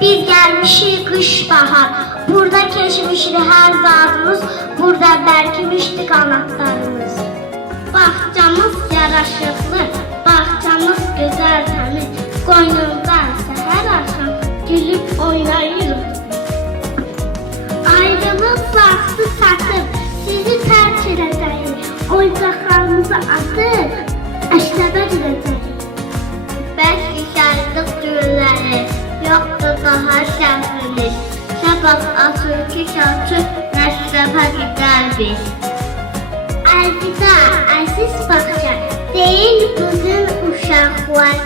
Biz gelmişik kış bahar. Burada keşmişti her zadımız. Burada berkimişti kanatlarımız. Bahçamız yaraşıklı, bahçamız güzel temiz. Koynumdan seher akşam gülüp oynayırız. Ayrılık vakti satır, sizi terk edeceğim. Oyuncaklarımızı atıp aşağıda gideceğim. Beş yaşardık düğünleri, yoktu daha şehrimiz. Sabah asırki şarkı meşrefe gider biz. Elvida aziz bakacak, değil bugün uşaklar.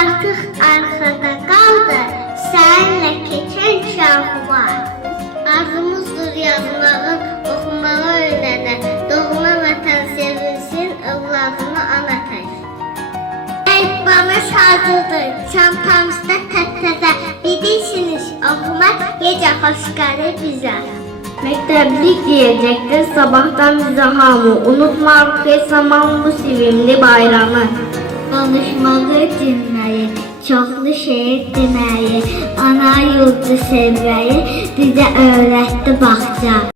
Artık arkada kaldı, seninle geçen şahlar. Arzumuzdur yazmağı, okumağı öğrenen. Doğma vatan sevilsin, evladını anlatır. Elbamız hazırdır, çantamızda təttəzə. Bilirsiniz okumak gece hoş gelir bize. Mekteplik diyecektir sabahtan bize hamı. Unutmak zaman bu sevimli bayramı. Konuşmağı dinleyi, çoxlu şehir deməyi, ana yurdu sevməyi bizə öğretti bağça.